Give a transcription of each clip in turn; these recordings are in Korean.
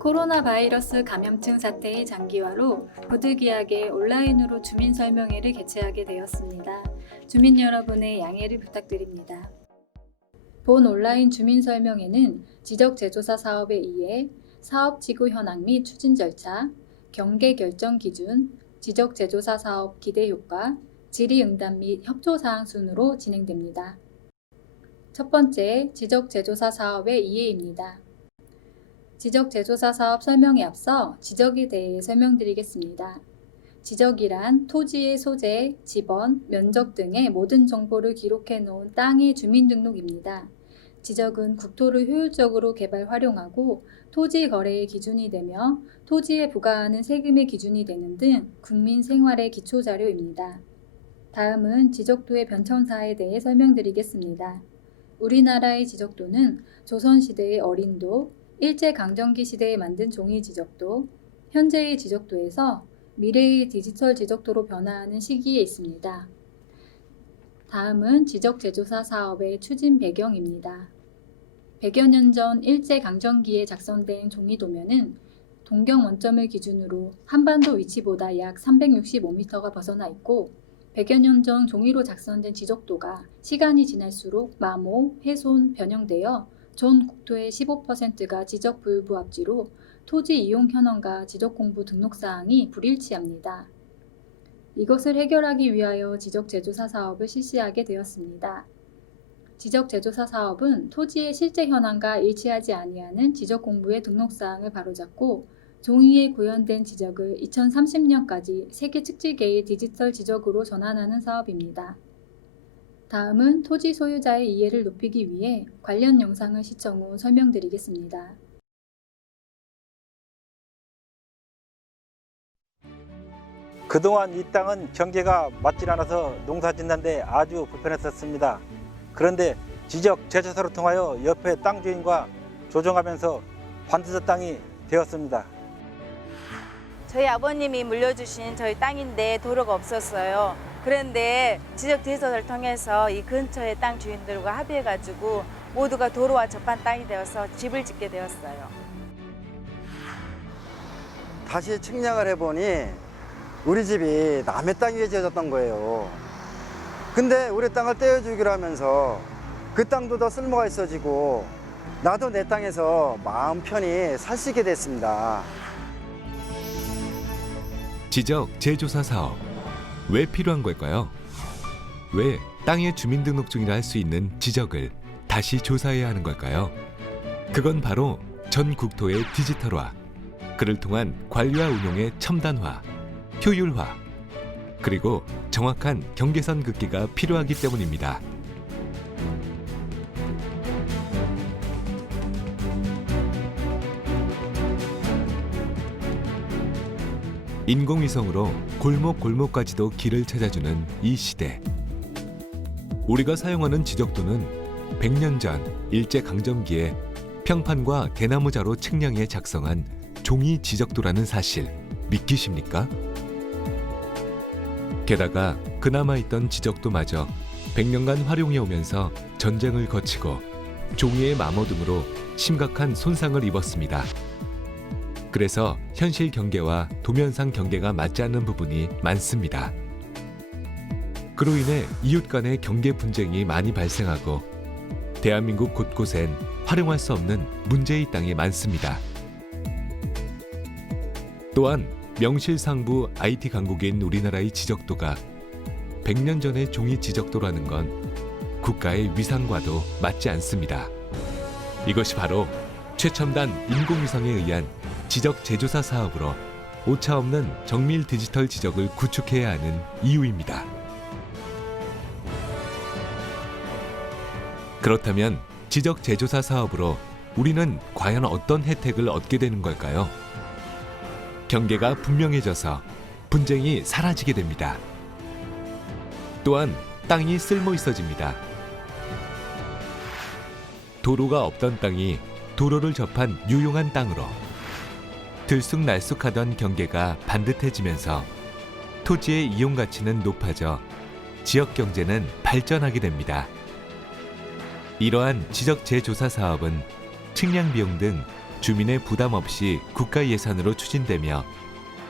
코로나 바이러스 감염증 사태의 장기화로 부득이하게 온라인으로 주민 설명회를 개최하게 되었습니다. 주민 여러분의 양해를 부탁드립니다. 본 온라인 주민 설명회는 지적 제조사 사업에 의해 사업 지구 현황 및 추진 절차, 경계 결정 기준, 지적 제조사 사업 기대 효과, 질의응답 및 협조 사항 순으로 진행됩니다. 첫 번째, 지적 제조사 사업의 이해입니다. 지적 제조사 사업 설명에 앞서 지적에 대해 설명드리겠습니다. 지적이란 토지의 소재, 지번, 면적 등의 모든 정보를 기록해 놓은 땅의 주민등록입니다. 지적은 국토를 효율적으로 개발 활용하고 토지 거래의 기준이 되며 토지에 부과하는 세금의 기준이 되는 등 국민 생활의 기초 자료입니다. 다음은 지적도의 변천사에 대해 설명드리겠습니다. 우리나라의 지적도는 조선시대의 어린도, 일제강점기 시대에 만든 종이 지적도, 현재의 지적도에서 미래의 디지털 지적도로 변화하는 시기에 있습니다. 다음은 지적제조사 사업의 추진 배경입니다. 100여 년 전 일제강점기에 작성된 종이도면은 동경 원점을 기준으로 한반도 위치보다 약 365m가 벗어나 있고 100여 년 전 종이로 작성된 지적도가 시간이 지날수록 마모, 훼손, 변형되어 전 국토의 15%가 지적불부합지로 토지 이용 현황과 지적공부 등록사항이 불일치합니다. 이것을 해결하기 위하여 지적제조사 사업을 실시하게 되었습니다. 지적제조사 사업은 토지의 실제 현황과 일치하지 아니하는 지적공부의 등록사항을 바로잡고 종이에 구현된 지적을 2030년까지 세계 측지계의 디지털 지적으로 전환하는 사업입니다. 다음은 토지 소유자의 이해를 높이기 위해 관련 영상을 시청 후 설명드리겠습니다. 그동안 이 땅은 경계가 맞질 않아서 농사 짓는데 아주 불편했었습니다. 그런데 지적 제조사를 통하여 옆에 땅 주인과 조정하면서 반드시 땅이 되었습니다. 저희 아버님이 물려주신 저희 땅인데 도로가 없었어요. 그런데 지적 제조사를 통해서 이 근처의 땅 주인들과 합의해가지고 모두가 도로와 접한 땅이 되어서 집을 짓게 되었어요. 다시 측량을 해보니 우리 집이 남의 땅 위에 지어졌던 거예요. 근데 우리 땅을 떼어주기로 하면서 그 땅도 더 쓸모가 있어지고 나도 내 땅에서 마음 편히 살 수 있게 됐습니다. 지적 제조사 사업 왜 필요한 걸까요? 왜 땅의 주민등록증이라 할 수 있는 지적을 다시 조사해야 하는 걸까요? 그건 바로 전 국토의 디지털화, 그를 통한 관리와 운용의 첨단화, 효율화, 그리고 정확한 경계선 긋기가 필요하기 때문입니다. 인공위성으로 골목골목까지도 길을 찾아주는 이 시대. 우리가 사용하는 지적도는 100년 전 일제강점기에 평판과 대나무자로 측량해 작성한 종이 지적도라는 사실 믿기십니까? 게다가 그나마 있던 지적도마저 100년간 활용해 오면서 전쟁을 거치고 종이의 마모 등으로 심각한 손상을 입었습니다. 그래서 현실 경계와 도면상 경계가 맞지 않는 부분이 많습니다. 그로 인해 이웃 간의 경계 분쟁이 많이 발생하고 대한민국 곳곳엔 활용할 수 없는 문제의 땅이 많습니다. 또한 명실상부 IT 강국인 우리나라의 지적도가 100년 전의 종이 지적도라는 건 국가의 위상과도 맞지 않습니다. 이것이 바로 최첨단 인공위성에 의한 지적 제조사 사업으로 오차없는 정밀 디지털 지적을 구축해야 하는 이유입니다. 그렇다면 지적 제조사 사업으로 우리는 과연 어떤 혜택을 얻게 되는 걸까요? 경계가 분명해져서 분쟁이 사라지게 됩니다. 또한 땅이 쓸모 있어집니다. 도로가 없던 땅이 도로를 접한 유용한 땅으로 들쑥날쑥하던 경계가 반듯해지면서 토지의 이용 가치는 높아져 지역 경제는 발전하게 됩니다. 이러한 지적 재조사 사업은 측량 비용 등 주민의 부담 없이 국가 예산으로 추진되며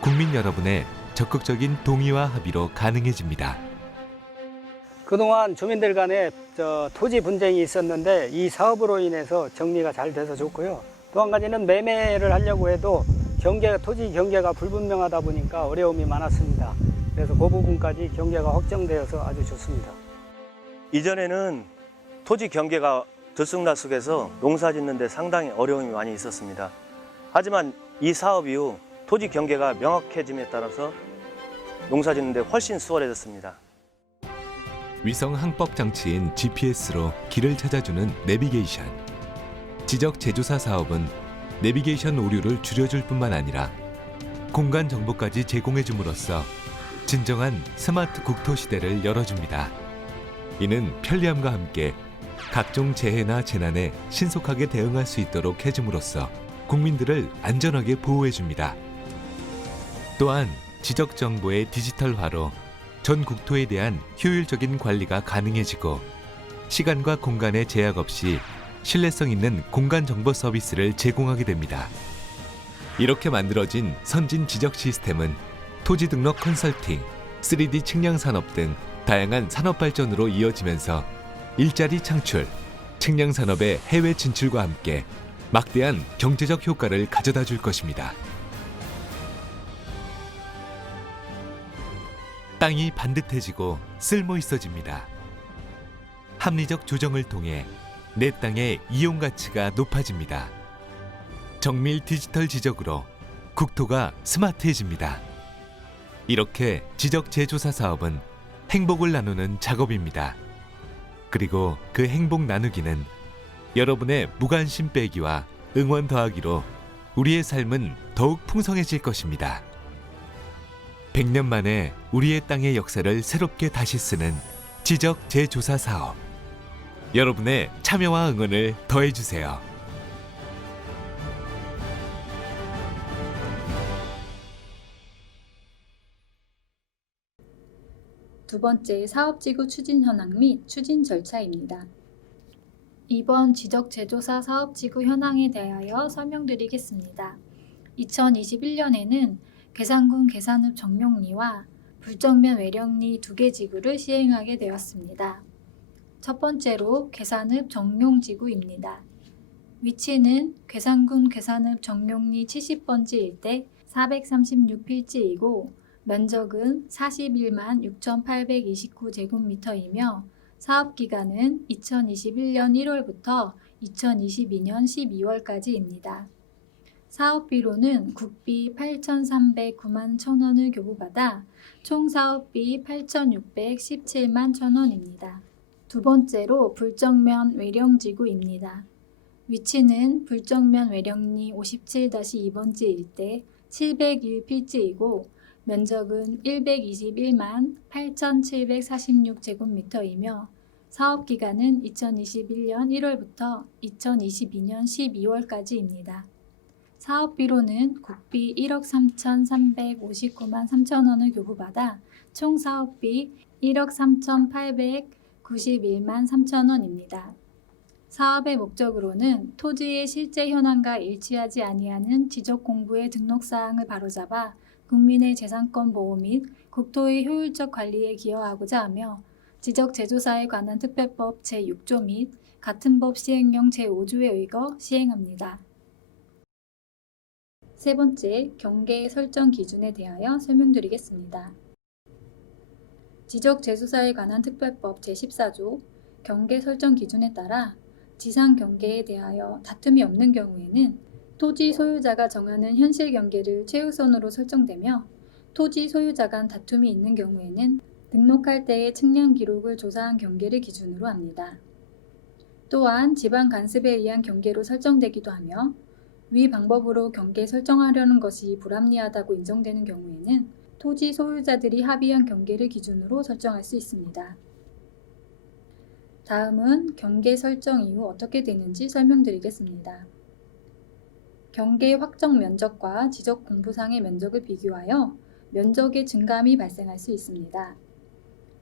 국민 여러분의 적극적인 동의와 합의로 가능해집니다. 그동안 주민들 간에 토지 분쟁이 있었는데 이 사업으로 인해서 정리가 잘 돼서 좋고요. 또 한 가지는 매매를 하려고 해도 토지 경계가 불분명하다 보니까 어려움이 많았습니다. 그래서 그 부분까지 경계가 확정되어서 아주 좋습니다. 이전에는 토지 경계가 들쑥날쑥해서 농사 짓는 데 상당히 어려움이 많이 있었습니다. 하지만 이 사업 이후 토지 경계가 명확해짐에 따라서 농사 짓는 데 훨씬 수월해졌습니다. 위성 항법 장치인 GPS로 길을 찾아주는 내비게이션. 지적 제조사 사업은 내비게이션 오류를 줄여줄 뿐만 아니라 공간 정보까지 제공해 줌으로써 진정한 스마트 국토 시대를 열어줍니다. 이는 편리함과 함께 각종 재해나 재난에 신속하게 대응할 수 있도록 해줌으로써 국민들을 안전하게 보호해 줍니다. 또한 지적 정보의 디지털화로 전 국토에 대한 효율적인 관리가 가능해지고 시간과 공간의 제약 없이 신뢰성 있는 공간 정보 서비스를 제공하게 됩니다. 이렇게 만들어진 선진 지적 시스템은 토지 등록 컨설팅, 3D 측량 산업 등 다양한 산업 발전으로 이어지면서 일자리 창출, 측량 산업의 해외 진출과 함께 막대한 경제적 효과를 가져다 줄 것입니다. 땅이 반듯해지고 쓸모 있어집니다. 합리적 조정을 통해 내 땅의 이용 가치가 높아집니다. 정밀 디지털 지적으로 국토가 스마트해집니다. 이렇게 지적 재조사 사업은 행복을 나누는 작업입니다. 그리고 그 행복 나누기는 여러분의 무관심 빼기와 응원 더하기로 우리의 삶은 더욱 풍성해질 것입니다. 100년 만에 우리의 땅의 역사를 새롭게 다시 쓰는 지적 재조사 사업. 여러분의 참여와 응원을 더해주세요. 두 번째, 사업지구 추진 현황 및 추진 절차입니다. 이번 지적재조사 사업지구 현황에 대하여 설명드리겠습니다. 2021년에는 괴산군 괴산읍 정룡리와 불정면 외령리 2개 지구를 시행하게 되었습니다. 첫 번째로 괴산읍 정룡지구입니다. 위치는 괴산군 괴산읍 정룡리 70번지 일대 436필지이고 면적은 41만 6,829제곱미터이며 사업기간은 2021년 1월부터 2022년 12월까지입니다. 사업비로는 국비 8,309만 1,000원을 교부받아 총 사업비 8,617만 1,000원입니다. 두 번째로 불정면 외령지구입니다. 위치는 불정면 외령리 57-2번지 일대 701필지이고 면적은 121만 8,746제곱미터이며 사업기간은 2021년 1월부터 2022년 12월까지입니다. 사업비로는 국비 1억 3,359만 3,000원을 교부받아 총 사업비 1억 3,891만 3,000원입니다. 사업의 목적으로는 토지의 실제 현황과 일치하지 아니하는 지적 공부의 등록사항을 바로잡아 국민의 재산권 보호 및 국토의 효율적 관리에 기여하고자 하며 지적 재조사에 관한 특별법 제6조 및 같은 법 시행령 제5조에 의거 시행합니다. 세 번째, 경계 설정 기준에 대하여 설명드리겠습니다. 지적 재조사에 관한 특별법 제14조 경계 설정 기준에 따라 지상 경계에 대하여 다툼이 없는 경우에는 토지 소유자가 정하는 현실 경계를 최우선으로 설정되며 토지 소유자 간 다툼이 있는 경우에는 등록할 때의 측량 기록을 조사한 경계를 기준으로 합니다. 또한 지방 간섭에 의한 경계로 설정되기도 하며 위 방법으로 경계 설정하려는 것이 불합리하다고 인정되는 경우에는 토지 소유자들이 합의한 경계를 기준으로 설정할 수 있습니다. 다음은 경계 설정 이후 어떻게 되는지 설명드리겠습니다. 경계 확정 면적과 지적 공부상의 면적을 비교하여 면적의 증감이 발생할 수 있습니다.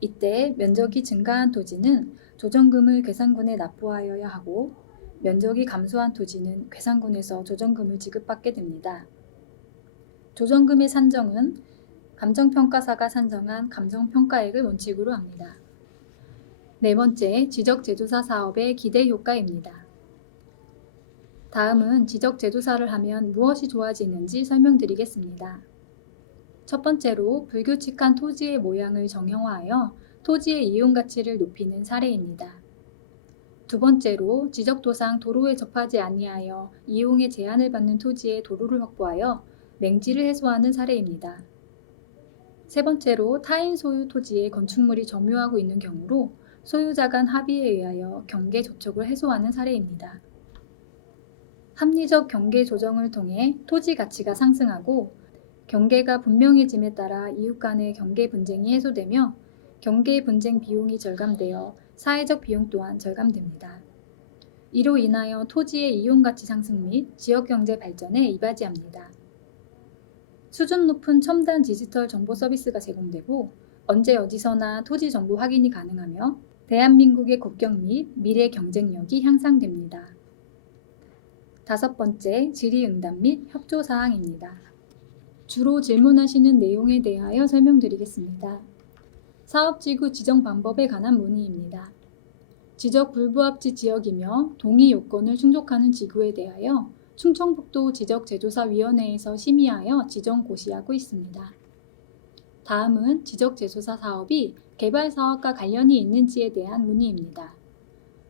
이때 면적이 증가한 토지는 조정금을 괴산군에 납부하여야 하고 면적이 감소한 토지는 괴산군에서 조정금을 지급받게 됩니다. 조정금의 산정은 감정평가사가 산정한 감정평가액을 원칙으로 합니다. 네 번째, 지적제조사 사업의 기대 효과입니다. 다음은 지적제조사를 하면 무엇이 좋아지는지 설명드리겠습니다. 첫 번째로 불규칙한 토지의 모양을 정형화하여 토지의 이용 가치를 높이는 사례입니다. 두 번째로 지적도상 도로에 접하지 아니하여 이용에 제한을 받는 토지에 도로를 확보하여 맹지를 해소하는 사례입니다. 세 번째로 타인 소유 토지에 건축물이 점유하고 있는 경우로 소유자 간 합의에 의하여 경계 조촉을 해소하는 사례입니다. 합리적 경계 조정을 통해 토지 가치가 상승하고 경계가 분명해짐에 따라 이웃 간의 경계 분쟁이 해소되며 경계 분쟁 비용이 절감되어 사회적 비용 또한 절감됩니다. 이로 인하여 토지의 이용 가치 상승 및 지역 경제 발전에 이바지합니다. 수준 높은 첨단 디지털 정보 서비스가 제공되고 언제 어디서나 토지 정보 확인이 가능하며 대한민국의 국격 및 미래 경쟁력이 향상됩니다. 다섯 번째, 질의응답 및 협조 사항입니다. 주로 질문하시는 내용에 대하여 설명드리겠습니다. 사업지구 지정 방법에 관한 문의입니다. 지적 불부합지 지역이며 동의 요건을 충족하는 지구에 대하여 충청북도 지적제조사위원회에서 심의하여 지정 고시하고 있습니다. 다음은 지적제조사 사업이 개발사업과 관련이 있는지에 대한 문의입니다.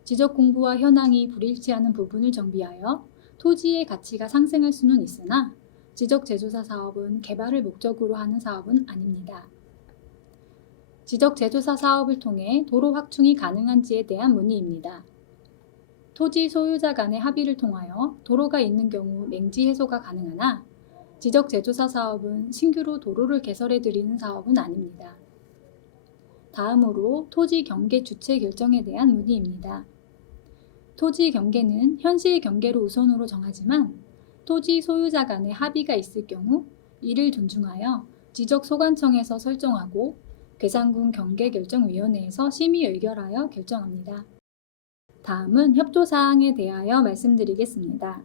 지적 공부와 현황이 불일치하는 부분을 정비하여 토지의 가치가 상승할 수는 있으나 지적제조사 사업은 개발을 목적으로 하는 사업은 아닙니다. 지적제조사 사업을 통해 도로 확충이 가능한지에 대한 문의입니다. 토지 소유자 간의 합의를 통하여 도로가 있는 경우 맹지 해소가 가능하나 지적제조사 사업은 신규로 도로를 개설해드리는 사업은 아닙니다. 다음으로 토지 경계 주체 결정에 대한 문의입니다. 토지 경계는 현실 경계로 우선으로 정하지만 토지 소유자 간의 합의가 있을 경우 이를 존중하여 지적소관청에서 설정하고 괴산군 경계결정위원회에서 심의 의결하여 결정합니다. 다음은 협조사항에 대하여 말씀드리겠습니다.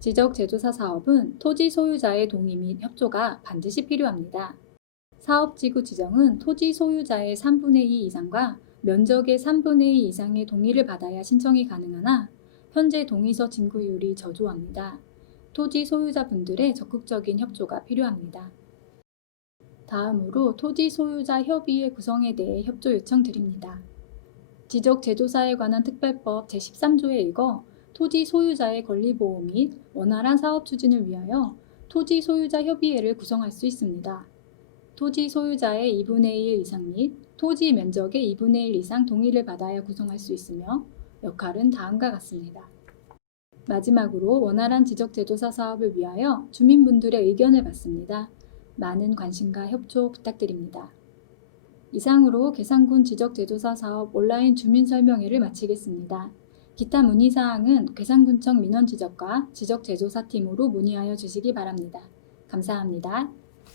지적제조사 사업은 토지 소유자의 동의 및 협조가 반드시 필요합니다. 사업지구 지정은 토지 소유자의 3분의 2 이상과 면적의 3분의 2 이상의 동의를 받아야 신청이 가능하나 현재 동의서 진구율이 저조합니다. 토지 소유자분들의 적극적인 협조가 필요합니다. 다음으로 토지 소유자 협의회 구성에 대해 협조 요청드립니다. 지적제조사에 관한 특별법 제13조에 읽어 토지 소유자의 권리보호 및 원활한 사업 추진을 위하여 토지 소유자 협의회를 구성할 수 있습니다. 토지 소유자의 2분의 1 이상 및 토지 면적의 2분의 1 이상 동의를 받아야 구성할 수 있으며 역할은 다음과 같습니다. 마지막으로 원활한 지적제조사 사업을 위하여 주민분들의 의견을 받습니다. 많은 관심과 협조 부탁드립니다. 이상으로 괴산군 지적제조사 사업 온라인 주민설명회를 마치겠습니다. 기타 문의사항은 괴산군청 민원지적과 지적제조사팀으로 문의하여 주시기 바랍니다. 감사합니다.